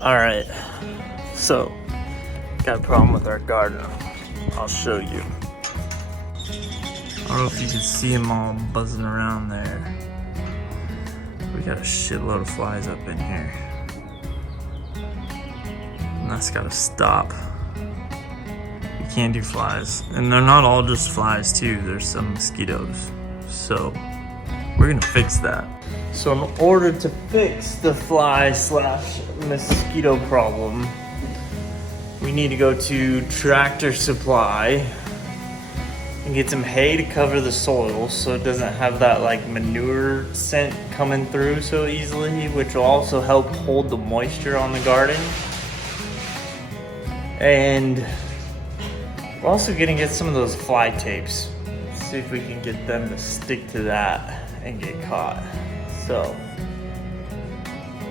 Alright, so got a problem with our garden. I'll show you. I don't know if you can see them all buzzing around there. We got a shitload of flies up in here. And that's gotta stop. You can't do flies. And they're not all just flies too, there's some mosquitoes. So we're gonna fix that. So in order to fix the fly/mosquito problem, we need to go to Tractor Supply and get some hay to cover the soil so it doesn't have that like manure scent coming through so easily, which will also help hold the moisture on the garden. And we're also gonna get some of those fly tapes. Let's see if we can get them to stick to that and get caught. So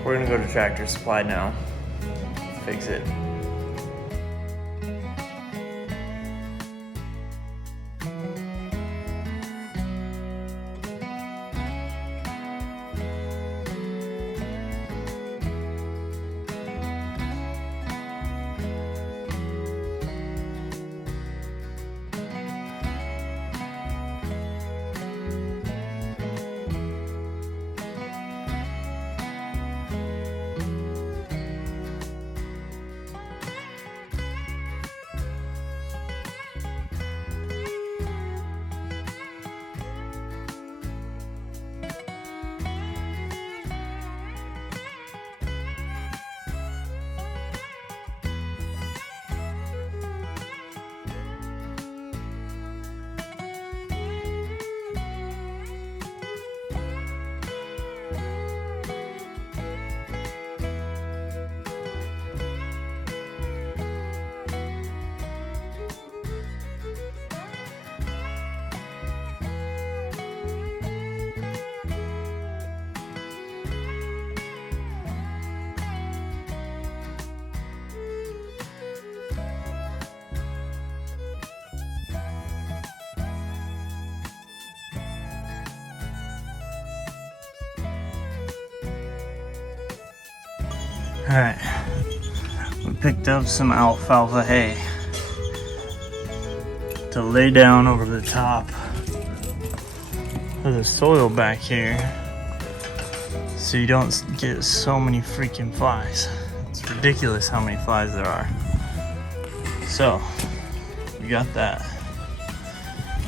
we're gonna go to Tractor Supply now, fix it. Alright, we picked up some alfalfa hay to lay down over the top of the soil back here so you don't get so many freaking flies. It's ridiculous how many flies there are. So, we got that.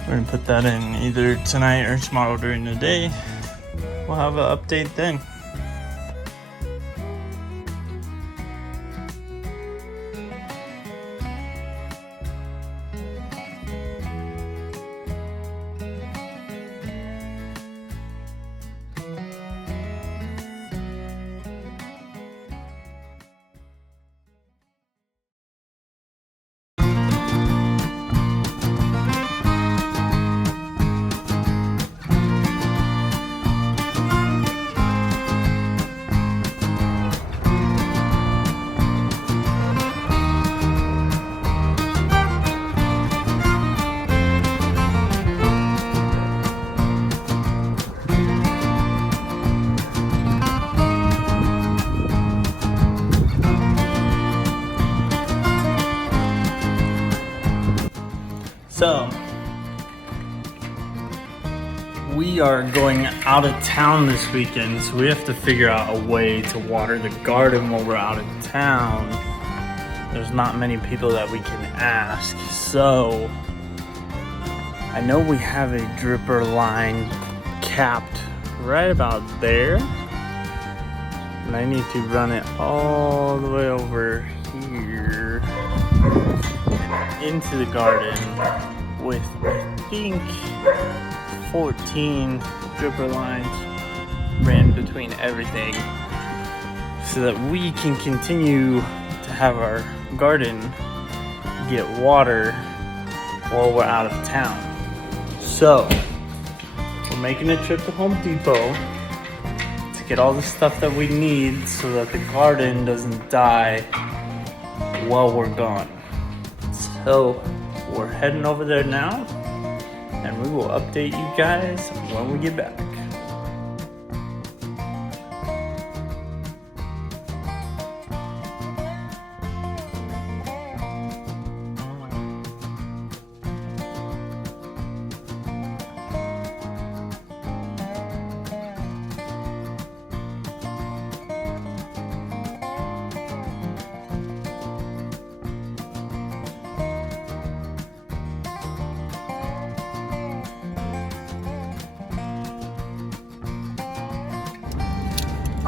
We're gonna put that in either tonight or tomorrow during the day. We'll have an update then. So, we are going out of town this weekend, so we have to figure out a way to water the garden while we're out of town. There's not many people that we can ask, so I know we have a dripper line capped right about there, and I need to run it all the way over here into the garden with, I think, 14 dripper lines ran between everything so that we can continue to have our garden get water while we're out of town. So, we're making a trip to Home Depot to get all the stuff that we need so that the garden doesn't die while we're gone. So we're heading over there now, and we will update you guys when we get back.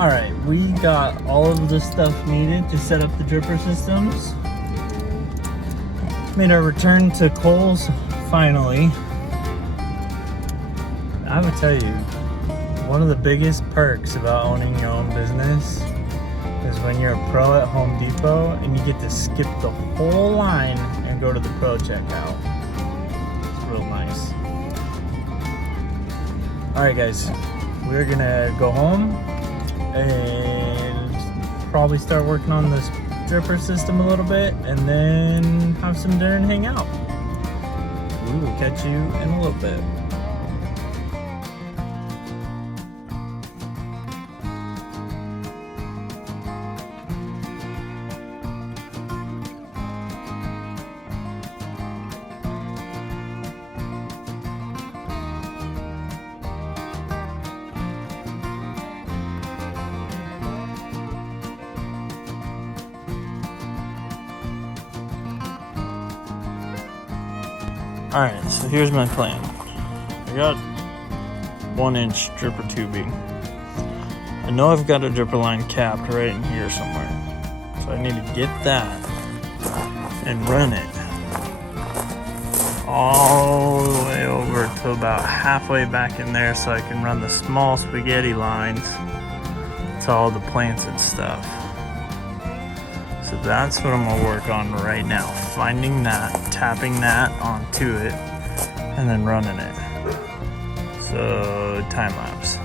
Alright, we got all of the stuff needed to set up the dripper systems. Made our return to Kohl's finally. I would tell you, one of the biggest perks about owning your own business is when you're a pro at Home Depot and you get to skip the whole line and go to the pro checkout. It's real nice. Alright guys, we're gonna go home and probably start working on this dripper system a little bit and then have some dinner and hang out. We will catch you in a little bit. Alright, so here's my plan. I got 1-inch dripper tubing. I know I've got a dripper line capped right in here somewhere. So I need to get that and run it all the way over to about halfway back in there so I can run the small spaghetti lines to all the plants and stuff. So that's what I'm gonna work on right now. Finding that, tapping that onto it, and then running it. So, time lapse.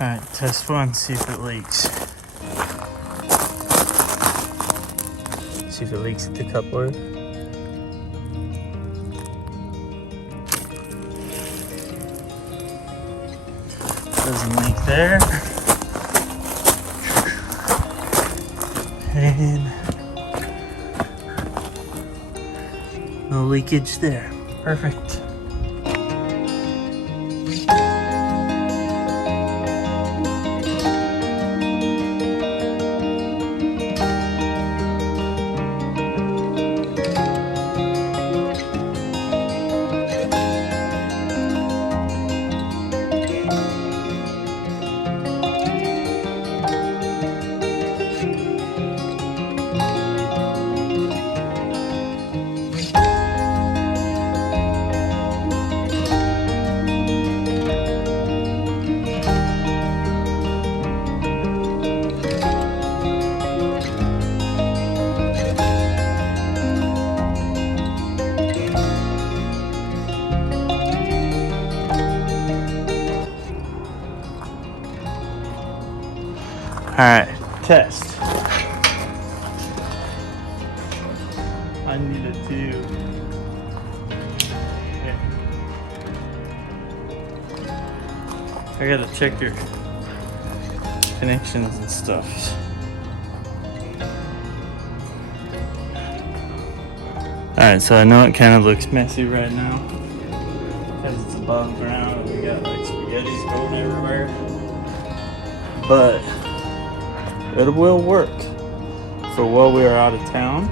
Alright, test one, see if it leaks. See if it leaks at the coupler. Doesn't leak there. And no leakage there. Perfect. Alright, test. I needed to. Yeah. I gotta check your connections and stuff. Alright, so I know it kind of looks messy right now because it's above ground and we got like spaghettis going everywhere. But it will work for while we are out of town,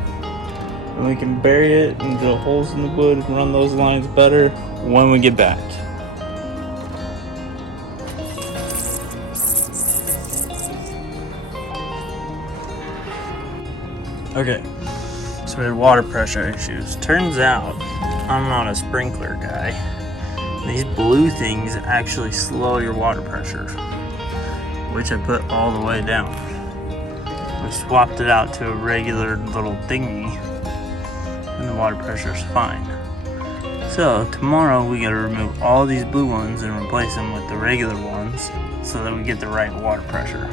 and we can bury it and drill holes in the wood and run those lines better when we get back. Okay, so we had water pressure issues. Turns out I'm not a sprinkler guy. These blue things actually slow your water pressure, which I put all the way down. We swapped it out to a regular little thingy and the water pressure is fine. So tomorrow we gotta remove all these blue ones and replace them with the regular ones so that we get the right water pressure.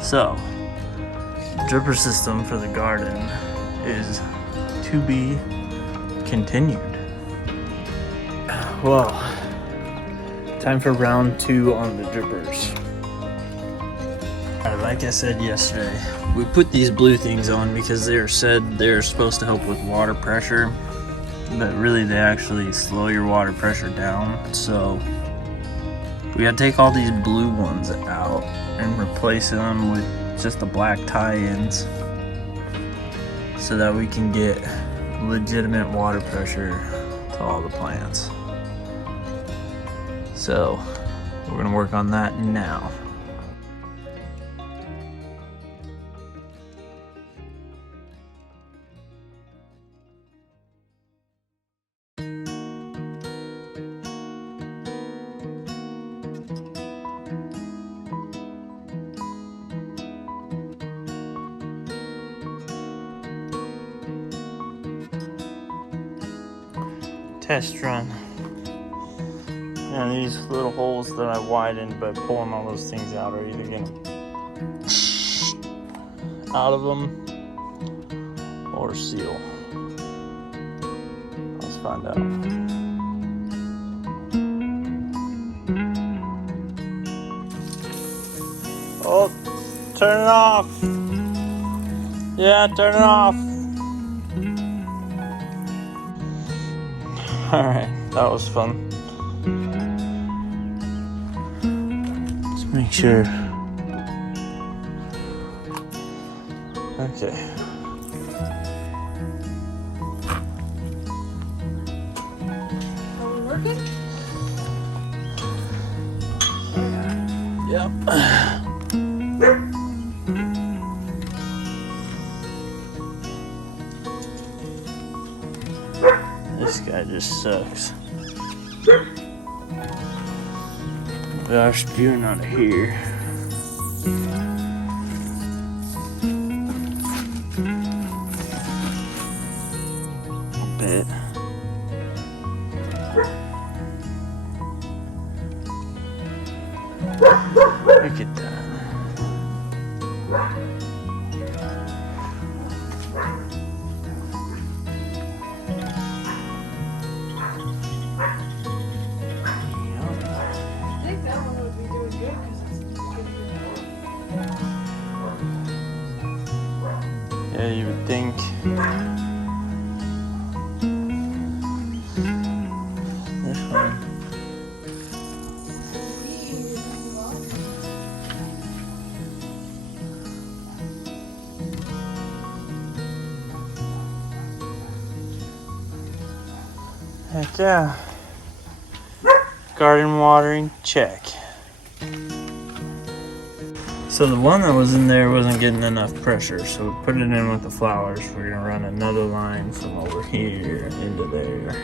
So, the dripper system for the garden is to be continued. Well, time for round 2 on the drippers. Alright, like I said yesterday, we put these blue things on because they're supposed to help with water pressure, but really they actually slow your water pressure down. So we gotta take all these blue ones out and replace them with just the black tie-ins so that we can get legitimate water pressure to all the plants. So we're gonna work on that now. Test run. And these little holes that I widened by pulling all those things out are either gonna out of them or seal. Let's find out. Oh, turn it off. Yeah, turn it off. Alright, that was fun. Let's make sure. Okay. Are we working? Yep. This guy just sucks. We are spewing out of here. A bit. Look at that. I think that one would be doing good because it's getting Yeah, you would think. This one. Heck yeah. Garden watering, check. So the one that was in there wasn't getting enough pressure, so we put it in with the flowers. We're gonna run another line from over here into there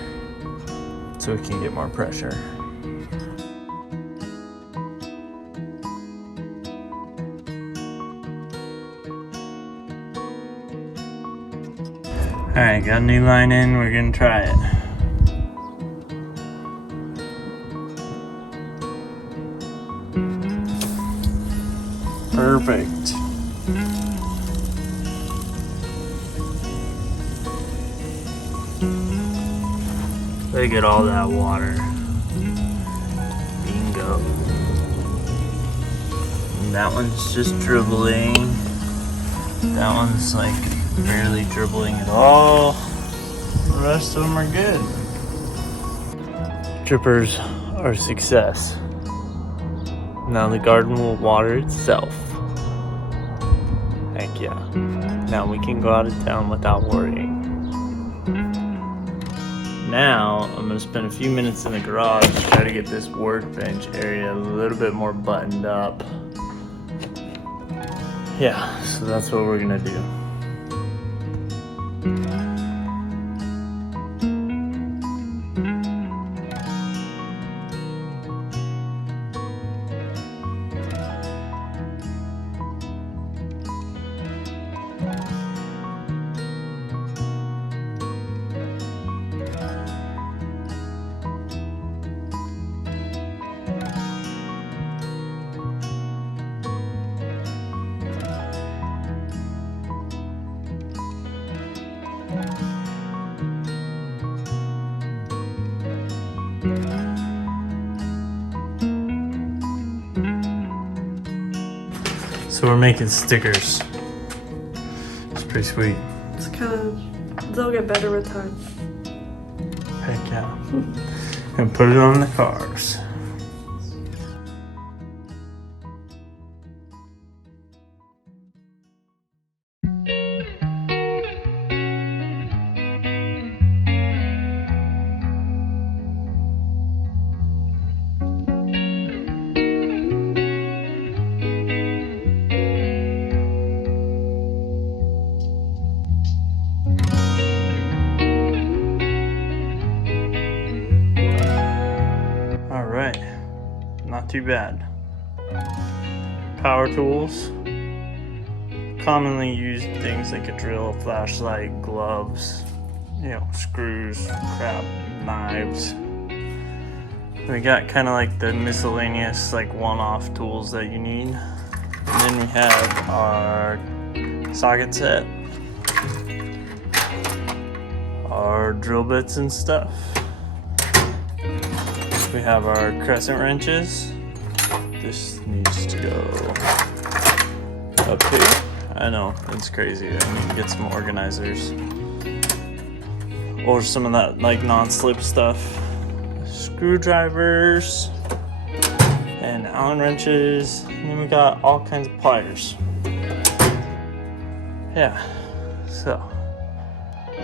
so we can get more pressure. Alright, got a new line in, we're gonna try it. Perfect. Look at all that water. Bingo. And that one's just dribbling. That one's like barely dribbling at all. The rest of them are good. Drippers are a success. Now the garden will water itself. Heck yeah. Now we can go out of town without worrying. Now I'm gonna spend a few minutes in the garage to try to get this workbench area a little bit more buttoned up. Yeah, so that's what we're gonna do. So we're making stickers. It's pretty sweet. It's kind of, they'll get better with time. Heck yeah. And put it on the cars. Alright, not too bad. Power tools. Commonly used things like a drill, a flashlight, gloves, screws, crap, knives. We got kind of like the miscellaneous, like one-off tools that you need. And then we have our socket set, our drill bits and stuff. We have our crescent wrenches. This needs to go up here. I know, it's crazy. I need to get some organizers. Or some of that like non-slip stuff. Screwdrivers and Allen wrenches. And then we got all kinds of pliers. Yeah, so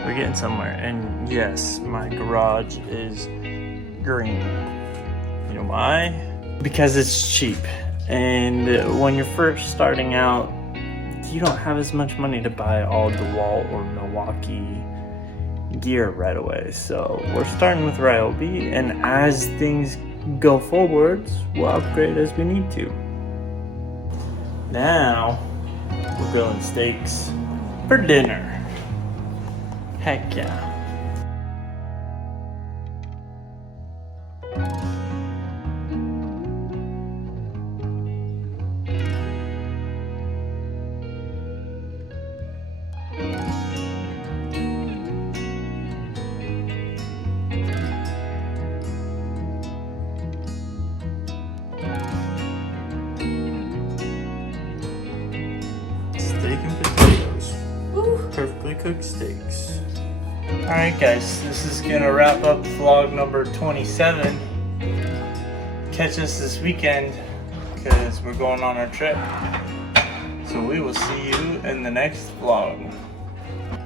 we're getting somewhere. And yes, my garage is green. You know why? Because it's cheap. And when you're first starting out, you don't have as much money to buy all DeWalt or Milwaukee gear right away. So we're starting with Ryobi, and as things go forwards, we'll upgrade as we need to. Now we're grilling steaks for dinner. Heck yeah. Steak and potatoes. Woo. Perfectly cooked steaks. Alright guys, this is gonna wrap up vlog number 27. Catch us this weekend because we're going on our trip. So we will see you in the next vlog.